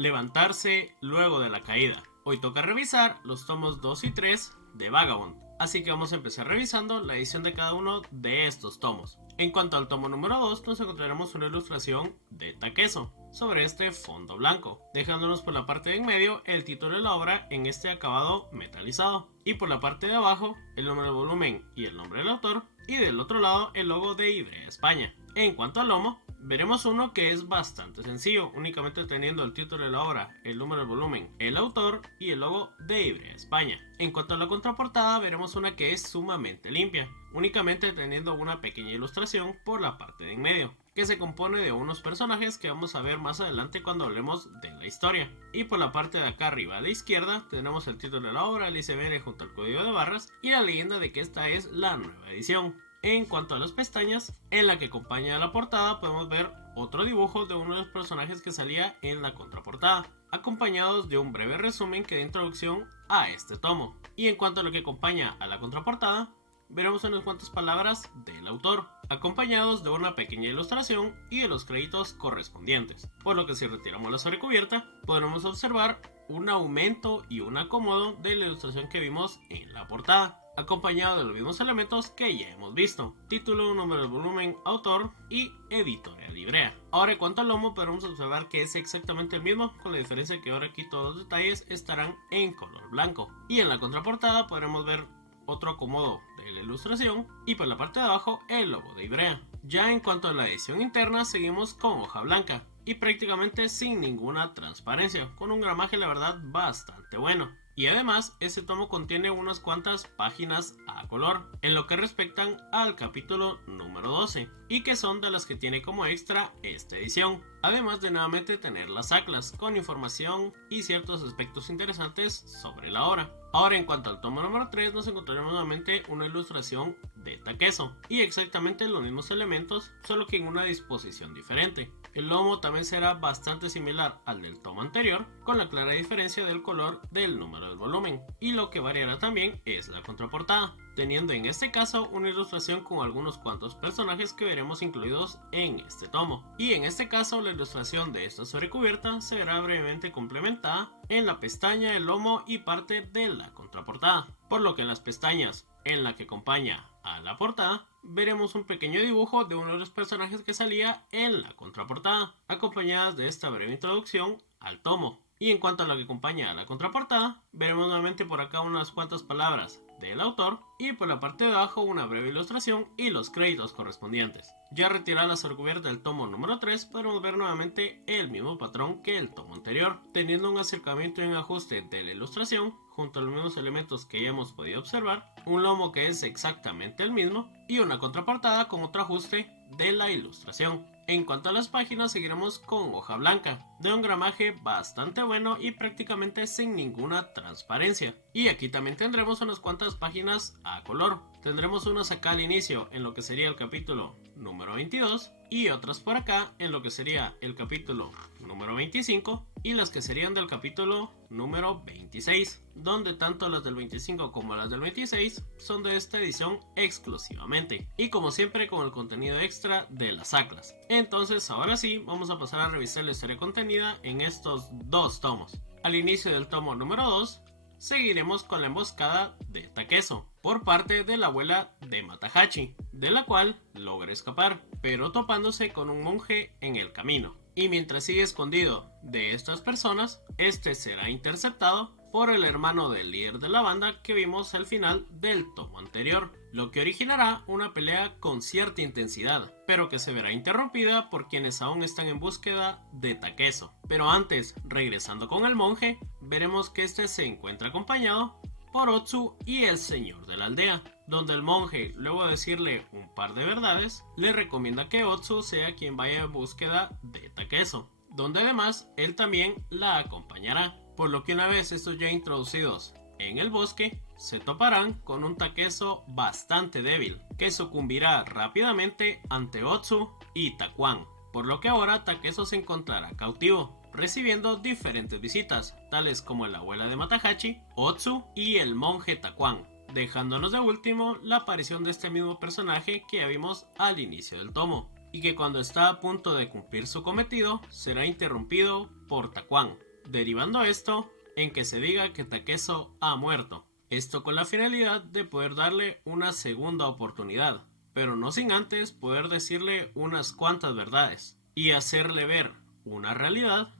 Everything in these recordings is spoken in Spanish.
levantarse luego de la caída. Hoy toca revisar los tomos 2 y 3 de Vagabond, así que vamos a empezar revisando la edición de cada uno de estos tomos. En cuanto al tomo número 2, nos encontraremos una ilustración de Takezo sobre este fondo blanco, dejándonos por la parte de en medio el título de la obra en este acabado metalizado, y por la parte de abajo el número de volumen y el nombre del autor, y del otro lado el logo de Ivrea España. En cuanto al lomo, veremos uno que es bastante sencillo, únicamente teniendo el título de la obra, el número de volumen, el autor y el logo de Ivrea España. En cuanto a la contraportada, veremos una que es sumamente limpia, únicamente teniendo una pequeña ilustración por la parte de en medio, que se compone de unos personajes que vamos a ver más adelante cuando hablemos de la historia. Y por la parte de acá arriba a la izquierda tenemos el título de la obra, el ISBN junto al código de barras y la leyenda de que esta es la nueva edición. En cuanto a las pestañas, en la que acompaña a la portada podemos ver otro dibujo de uno de los personajes que salía en la contraportada, acompañados de un breve resumen que da introducción a este tomo. Y en cuanto a lo que acompaña a la contraportada, veremos unas cuantas palabras del autor, acompañados de una pequeña ilustración y de los créditos correspondientes, por lo que si retiramos la sobrecubierta podremos observar un aumento y un acomodo de la ilustración que vimos en la portada, acompañado de los mismos elementos que ya hemos visto: título, número de volumen, autor y editorial Ivrea. Ahora, en cuanto al lomo, podremos observar que es exactamente el mismo, con la diferencia que ahora aquí todos los detalles estarán en color blanco. Y en la contraportada podremos ver otro acomodo de la ilustración y por la parte de abajo el logo de Ivrea. Ya en cuanto a la edición interna, seguimos con hoja blanca y prácticamente sin ninguna transparencia, con un gramaje la verdad bastante bueno. Y además, este tomo contiene unas cuantas páginas a color en lo que respectan al capítulo número 12, y que son de las que tiene como extra esta edición, además de nuevamente tener las aclas con información y ciertos aspectos interesantes sobre la obra. Ahora, en cuanto al tomo número 3, nos encontraremos nuevamente una ilustración de Takezo y exactamente los mismos elementos, solo que en una disposición diferente. El lomo también será bastante similar al del tomo anterior, con la clara diferencia del color del número del volumen, y lo que variará también es la contraportada, teniendo en este caso una ilustración con algunos cuantos personajes que veremos incluidos en este tomo. Y en este caso la ilustración de esta sobrecubierta se verá brevemente complementada en la pestaña, el lomo y parte de la contraportada, por lo que en las pestañas en la que acompaña a la portada veremos un pequeño dibujo de uno de los personajes que salía en la contraportada, acompañadas de esta breve introducción al tomo. Y en cuanto a lo que acompaña a la contraportada, veremos nuevamente por acá unas cuantas palabras del autor y por la parte de abajo una breve ilustración y los créditos correspondientes. Ya retirada la sobrecubierta del tomo número 3, podremos ver nuevamente el mismo patrón que el tomo anterior, teniendo un acercamiento y un ajuste de la ilustración junto a los mismos elementos que ya hemos podido observar, un lomo que es exactamente el mismo y una contraportada con otro ajuste de la ilustración. En cuanto a las páginas, seguiremos con hoja blanca, de un gramaje bastante bueno y prácticamente sin ninguna transparencia. Y aquí también tendremos unas cuantas páginas a color. Tendremos unas acá al inicio en lo que sería el capítulo número 22 y otras por acá en lo que sería el capítulo número 25 y las que serían del capítulo número 26, donde tanto las del 25 como las del 26 son de esta edición exclusivamente, y como siempre con el contenido extra de las aclas. Entonces ahora sí, vamos a pasar a revisar la historia contenida en estos dos tomos. Al inicio del tomo número 2 seguiremos con la emboscada de Takezo por parte de la abuela de Matahachi, de la cual logra escapar, pero topándose con un monje en el camino. Y mientras sigue escondido de estas personas, este será interceptado por el hermano del líder de la banda que vimos al final del tomo anterior, lo que originará una pelea con cierta intensidad, pero que se verá interrumpida por quienes aún están en búsqueda de Takezo. Pero antes, regresando con el monje, veremos que este se encuentra acompañado por Otsu y el señor de la aldea, donde el monje, luego de decirle un par de verdades, le recomienda que Otsu sea quien vaya en búsqueda de Takezo, donde además él también la acompañará, por lo que una vez estos ya introducidos en el bosque, se toparán con un Takezo bastante débil, que sucumbirá rápidamente ante Otsu y Takuan, por lo que ahora Takezo se encontrará cautivo, recibiendo diferentes visitas, tales como la abuela de Matahachi, Otsu y el monje Takuan, dejándonos de último la aparición de este mismo personaje que ya vimos al inicio del tomo, y que cuando está a punto de cumplir su cometido será interrumpido por Takuan, derivando esto en que se diga que Takezo ha muerto. Esto con la finalidad de poder darle una segunda oportunidad, pero no sin antes poder decirle unas cuantas verdades y hacerle ver una realidad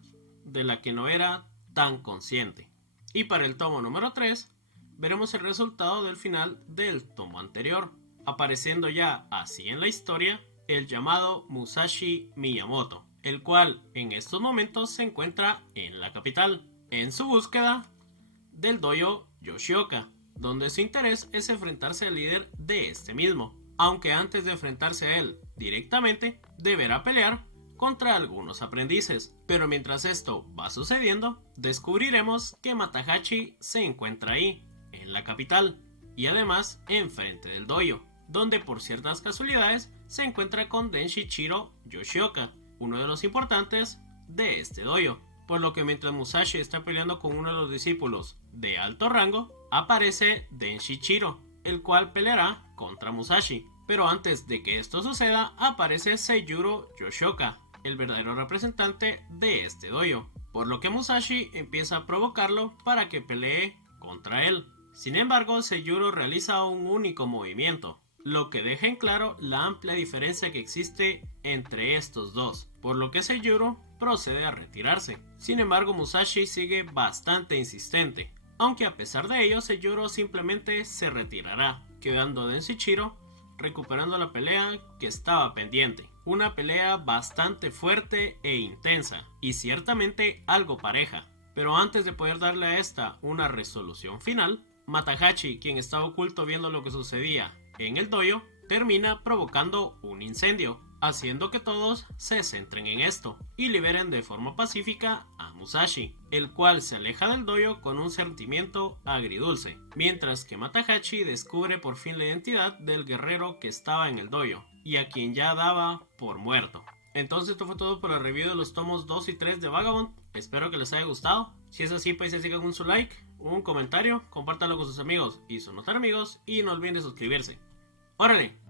de la que no era tan consciente. Y para el tomo número 3, veremos el resultado del final del tomo anterior, apareciendo ya así en la historia el llamado Musashi Miyamoto, el cual en estos momentos se encuentra en la capital, en su búsqueda del dojo Yoshioka, donde su interés es enfrentarse al líder de este mismo, aunque antes de enfrentarse a él directamente, deberá pelear contra algunos aprendices. Pero mientras esto va sucediendo, descubriremos que Matahachi se encuentra ahí, en la capital, y además enfrente del dojo, donde por ciertas casualidades se encuentra con Denshichiro Yoshioka, uno de los importantes de este dojo. Por lo que mientras Musashi está peleando con uno de los discípulos de alto rango, aparece Denshichiro, el cual peleará contra Musashi. Pero antes de que esto suceda, aparece Seiyuro Yoshioka, el verdadero representante de este dojo, por lo que Musashi empieza a provocarlo para que pelee contra él. Sin embargo, Seiyuro realiza un único movimiento, lo que deja en claro la amplia diferencia que existe entre estos dos, por lo que Seiyuro procede a retirarse. Sin embargo, Musashi sigue bastante insistente, aunque a pesar de ello, Seiyuro simplemente se retirará, quedando Denshichiro recuperando la pelea que estaba pendiente. Una pelea bastante fuerte e intensa, y ciertamente algo pareja. Pero antes de poder darle a esta una resolución final, Matahachi, quien estaba oculto viendo lo que sucedía en el dojo, termina provocando un incendio, haciendo que todos se centren en esto y liberen de forma pacífica a Musashi, el cual se aleja del dojo con un sentimiento agridulce, mientras que Matahachi descubre por fin la identidad del guerrero que estaba en el dojo y a quien ya daba por muerto. Entonces esto fue todo por la review de los tomos 2 y 3 de Vagabond. Espero que les haya gustado. Si es así, pues sigan con su like, un comentario, compártanlo con sus amigos y sus no tan amigos, y no olviden suscribirse. ¡Órale!